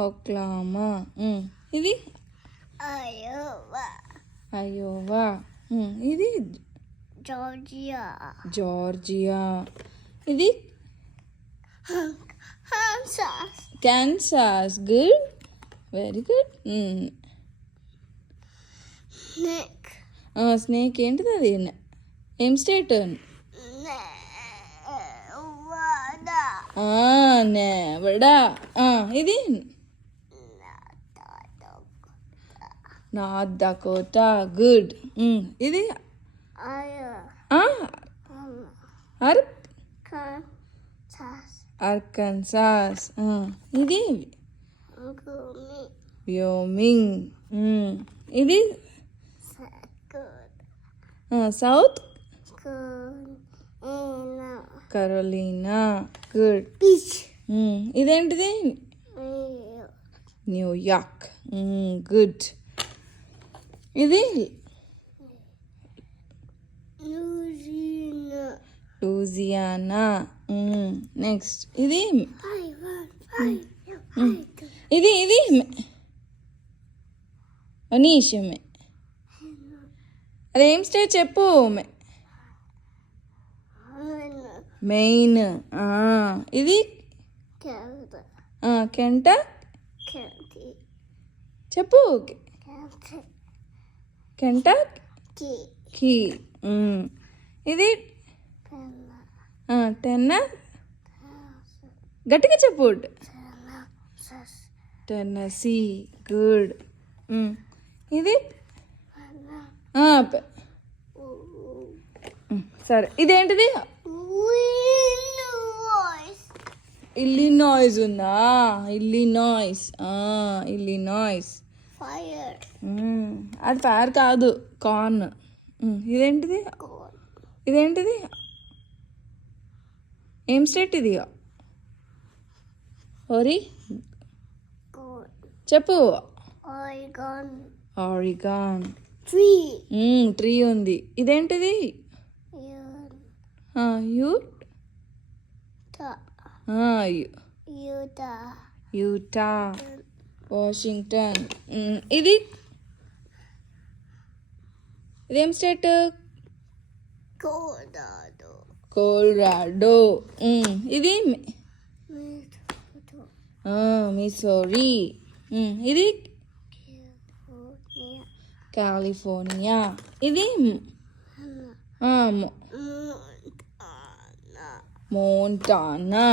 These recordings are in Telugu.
ఓక్లామా. ఇది Iowa. అయోవా. ఇది Georgia. జార్జియా. ఇది Kansas. Kansas. Good, very good. Nick. Snake ఏంటిది అది? ఏం స్టేట్? Nevada. నెవడా. ఇది నార్త్ డకోటా. గుడ్. ఇది Iowa. అర్క్ Kansas. అర్కన్సాస్. ఇది Gumi. వ్యోమింగ్. ఇది Good. South Good. Carolina. Good. Beach. ఇదేంటిది? New. న్యూయార్క్. గుడ్. ఇది Louisiana. లూజియానా. నెక్స్ట్ ఇది Five. ఇది ఇది అనీష్. అదేం స్టేట్ చెప్పు. మెయిన్. ఇది Canada. కెంట County. చెప్పు. County. కెంట Key. కీ. ఇది Penna. టెన్న. గట్టిగా చెప్పు. Texas. టెన్నసీ. గుడ్. ఇది సరే. ఇదేంటిది? Illinois. ఇల్లినాయిస్ ఉందా? ఇల్లినాయిస్. Fire. అది ఫైర్ కాదు, కార్న్. ఇదేంటిది? Gold. ఇదేంటిది? ఏం స్టేట్ ఇది? ఓరి Gold. చెప్పు. Oregon. ఆరిగాన్. Tree. ట్రీ ఉంది. ఇదేంటిది? యూట్. Utah. యూటా. వాషింగ్టన్. ఇది ఇదేం స్టేట్? Colorado. కోల్రాడో. ఇది Minnesota. మిసోరీ. ఇది California. కాలిఫోర్నియా. ఇది Montana. మోంటానా.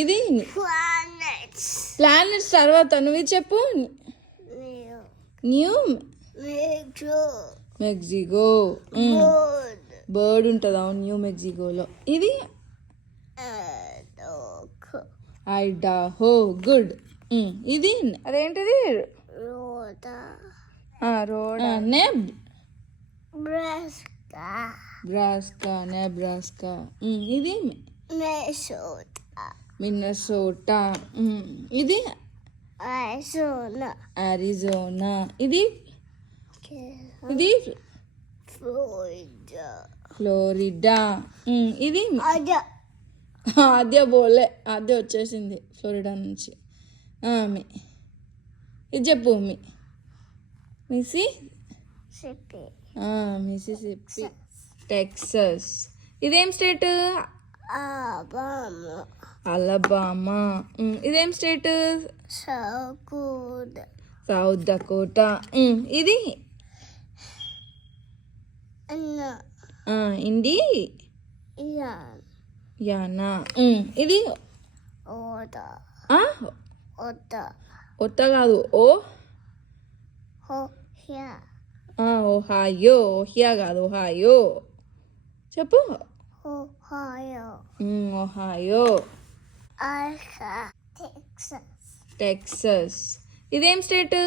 ఇది Planets. ప్లానెట్స్ తర్వాత నువ్వు చెప్పు. New Metro. Mexico. Good. Bird ఉంటుందా న్యూ మెక్సికోలో? ఇది ఐడాహో. గుడ్. ఇది అదేంటిది? Roda. Road. Neb Nebraska. బ్రాస్కా. Nebraska. ఇది Minnesota. మిన్నసోటా. ఇది Arizona. అరిజోనా. ఇది ఇది Florida. ఫ్లోరిడా. ఇది Ada. ఆద్య బోలే. ఆద్య వచ్చేసింది ఫ్లోరిడా నుంచి. ఇది చెప్పు. Mississippi. మిసిసిప్పి. టెక్సస్. ఇదేం స్టేట్? Alabama. అలబామా. ఇదేం state? So good. South Dakota. ఇది ఇండి Iran. యానా. ఇది Oda. Oda. ఒత్త కాదు, ఓ. Here. ఓహాయో. ఓహియా కాదు, ఓహాయో. చెప్పు. Ohio. ఓహాయో. Arca. Texas. టెక్సస్. ఇదేం స్టేట్?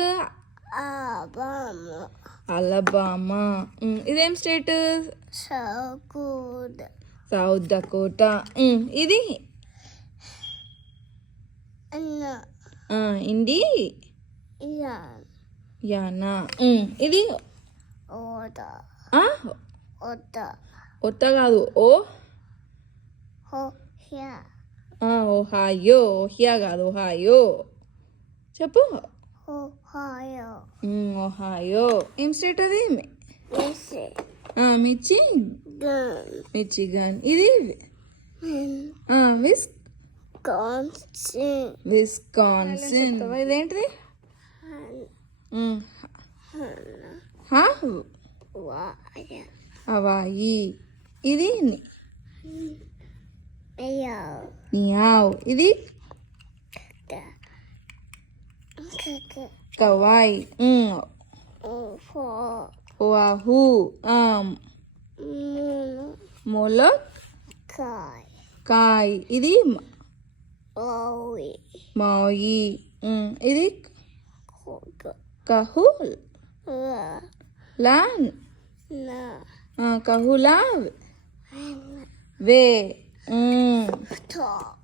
Alabama. అలబామా. ఇదేం state? So good. South Dakota. ఇది ఇండి Iran. యానా. ఇది Oda. Oda. ఒత్త కాదు, ఓ. Here. ఓహాయో. ఓహియా కాదు, ఓహాయో. చెప్పు. Ohio. ఒహాయో. ఏం స్టేట్ అది? Michigan. మిచిగన్. ఇది విస్కాన్సిన్. ఇదేంటిది? హవాయి. ఇది నియావ్. ఇది కవాయ్. ఓహు. మొలక్ కాయ్. ఇది మాయి. ఇది కహుల్ లాన్. కహులా వే. Top.